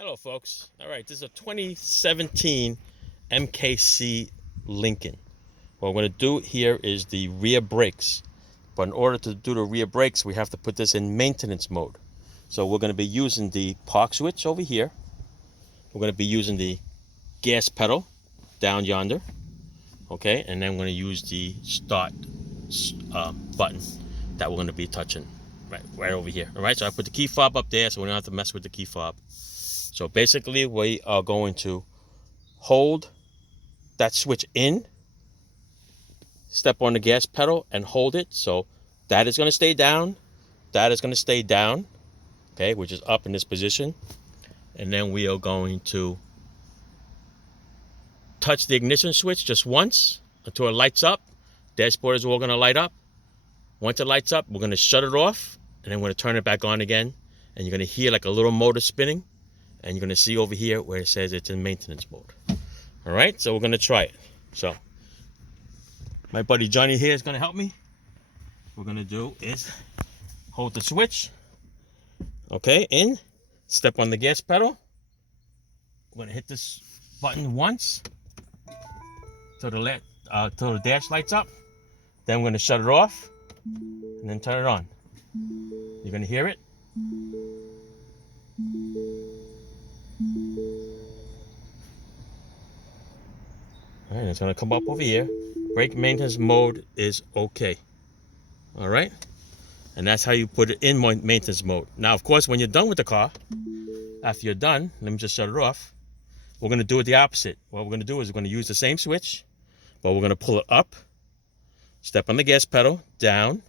Hello folks. All right, this is a 2017 MKC Lincoln. What we're going to do here is the rear brakes. But in order to do the rear brakes, we have to put this in maintenance mode. So we're going to be using the park switch over here. We're going to be using the gas pedal down yonder. Okay, and then we're going to use the start button that we're going to be touching right over here. All right, so I put the key fob up there so we don't have to mess with the key fob. So basically we are going to hold that switch in, step on the gas pedal and hold it. So that is going to stay down, that is going to stay down, okay, which is up in this position. And then we are going to touch the ignition switch just once until it lights up. Dashboard is all going to light up. Once it lights up, we're going to shut it off and then we're going to turn it back on again. And you're going to hear like a little motor spinning. And you're going to see over here where it says it's in maintenance mode. All right, so we're going to try it. So my buddy Johnny here is going to help me. What we're going to do is hold the switch. Okay, in. Step on the gas pedal. We're going to hit this button once till the dash lights up. Then we're going to shut it off and then turn it on. You're going to hear it. All right, it's going to come up over here. Brake maintenance mode is okay. All right, and that's how you put it in maintenance mode. Now, of course, when you're done with the car, after you're done, let me just shut it off. We're going to do it the opposite. What we're going to do is we're going to use the same switch, but we're going to pull it up, step on the gas pedal, down,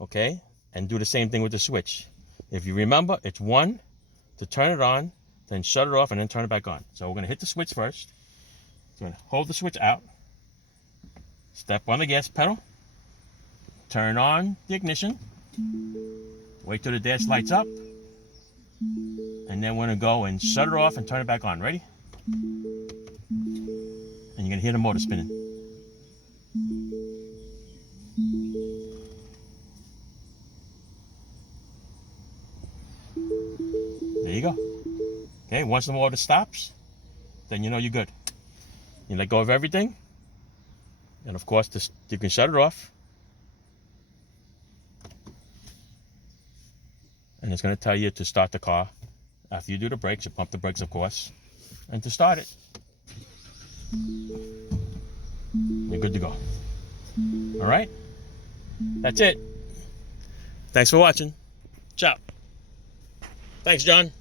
okay, and do the same thing with the switch. If you remember, it's one to turn it on, then shut it off, and then turn it back on. So we're going to hit the switch first. So we're going to hold the switch out, step on the gas pedal, turn on the ignition, wait till the dash lights up, and then we're going to go and shut it off and turn it back on. Ready? And you're going to hear the motor spinning. There you go. Okay, once the motor stops, then you know you're good. You let go of everything, and of course you can shut it off, and it's going to tell you to start the car. After you do the brakes, you pump the brakes, of course, and to start it, you're good to go. All right, that's it. Thanks for watching. Ciao. Thanks, John.